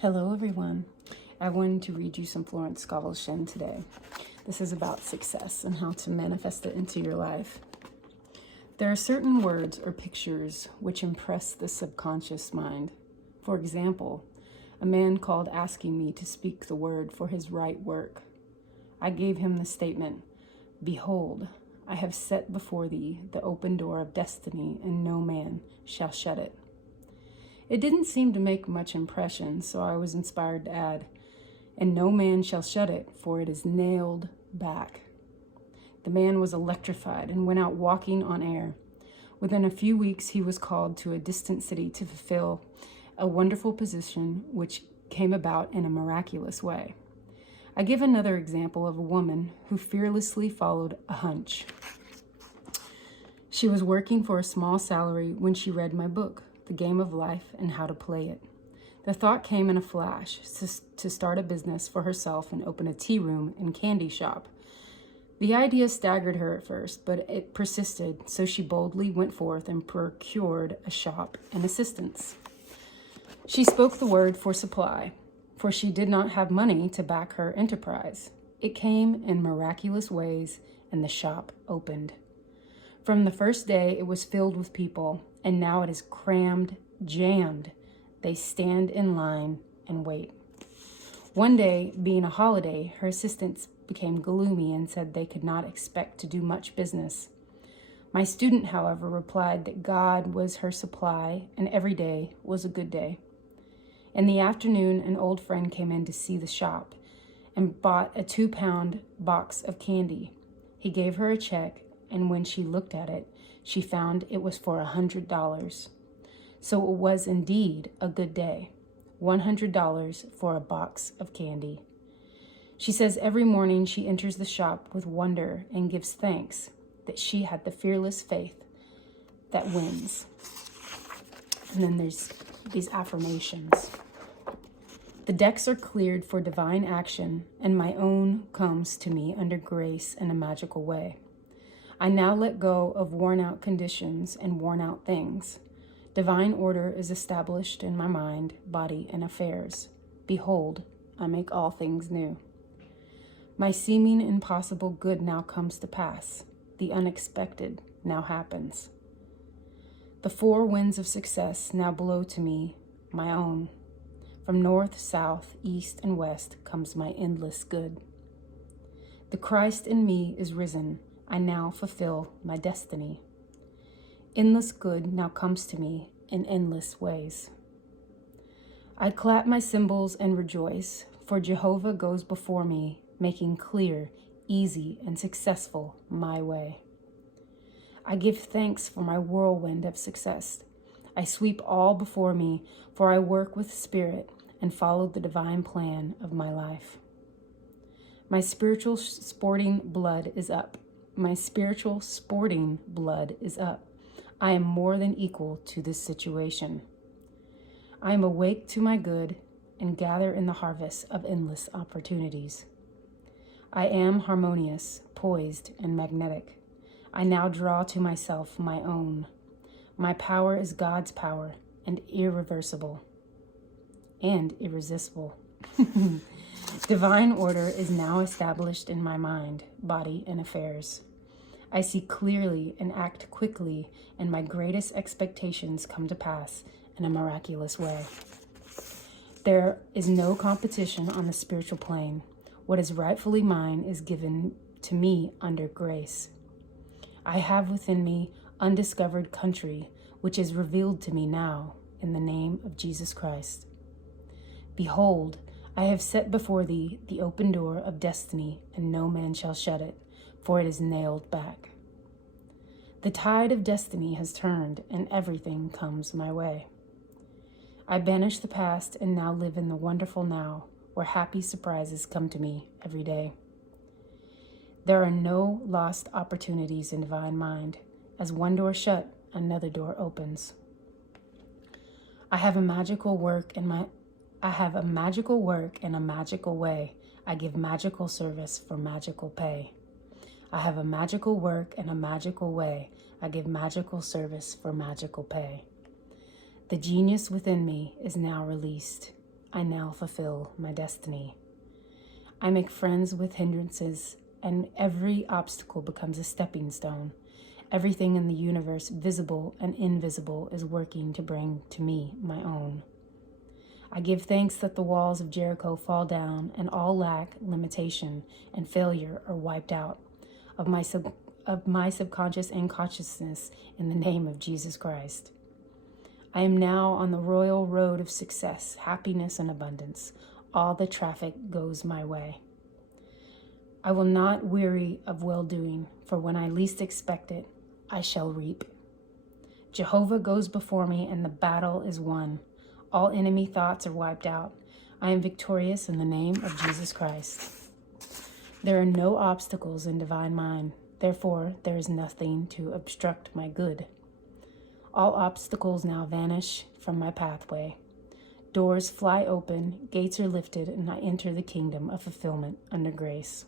Hello everyone. I wanted to read you some Florence Scovel Shinn today. This is about success and how to manifest it into your life. There are certain words or pictures which impress the subconscious mind. For example, a man called asking me to speak the word for his right work. I gave him the statement, "Behold, I have set before thee the open door of destiny, and no man shall shut it." It didn't seem to make much impression, so I was inspired to add, "And no man shall shut it, for it is nailed back." The man was electrified and went out walking on air. Within a few weeks, he was called to a distant city to fulfill a wonderful position which came about in a miraculous way. I give another example of a woman who fearlessly followed a hunch. She was working for a small salary when she read my book, The Game of Life and How to Play It. The thought came in a flash to start a business for herself and open a tea room and candy shop. The idea staggered her at first, but it persisted, so she boldly went forth and procured a shop and assistants. She spoke the word for supply, for she did not have money to back her enterprise. It came in miraculous ways, and the shop opened. From the first day, it was filled with people, and now it is crammed, jammed. They stand in line and wait. One day, being a holiday, her assistants became gloomy and said they could not expect to do much business. My student, however, replied that God was her supply and every day was a good day. In the afternoon, an old friend came in to see the shop and bought a 2-pound box of candy. He gave her a check, and when she looked at it, she found it was for $100. So it was indeed a good day. $100 for a box of candy. She says every morning she enters the shop with wonder and gives thanks that she had the fearless faith that wins. And then there's these affirmations. The decks are cleared for divine action, and my own comes to me under grace in a magical way. I now let go of worn-out conditions and worn-out things. Divine order is established in my mind, body, and affairs. Behold, I make all things new. My seeming impossible good now comes to pass. The unexpected now happens. The 4 winds of success now blow to me, my own. From north, south, east, and west comes my endless good. The Christ in me is risen. I now fulfill my destiny. Endless good now comes to me in endless ways. I clap my cymbals and rejoice, for Jehovah goes before me, making clear, easy, and successful my way. I give thanks for my whirlwind of success. I sweep all before me, for I work with spirit and follow the divine plan of my life. My spiritual sporting blood is up. My spiritual sporting blood is up. I am more than equal to this situation. I am awake to my good and gather in the harvest of endless opportunities. I am harmonious, poised, and magnetic. I now draw to myself my own. My power is God's power and irreversible and irresistible. Divine order is now established in my mind, body, and affairs. I see clearly and act quickly, and my greatest expectations come to pass in a miraculous way. There is no competition on the spiritual plane. What is rightfully mine is given to me under grace. I have within me undiscovered country, which is revealed to me now in the name of Jesus Christ. Behold, I have set before thee the open door of destiny, and no man shall shut it, for it is nailed back. The tide of destiny has turned, and everything comes my way. I banish the past and now live in the wonderful now, where happy surprises come to me every day. There are no lost opportunities in divine mind. As one door shut, another door opens. I have a magical work and a magical way. I give magical service for magical pay. I have a magical work and a magical way. I give magical service for magical pay. The genius within me is now released. I now fulfill my destiny. I make friends with hindrances, and every obstacle becomes a stepping stone. Everything in the universe, visible and invisible, is working to bring to me my own. I give thanks that the walls of Jericho fall down, and all lack, limitation, and failure are wiped out of my subconscious and consciousness in the name of Jesus Christ. I am now on the royal road of success, happiness, and abundance. All the traffic goes my way. I will not weary of well-doing, for when I least expect it, I shall reap. Jehovah goes before me, and the battle is won. All enemy thoughts are wiped out. I am victorious in the name of Jesus Christ. There are no obstacles in divine mind. Therefore, there is nothing to obstruct my good. All obstacles now vanish from my pathway. Doors fly open, gates are lifted, and I enter the kingdom of fulfillment under grace.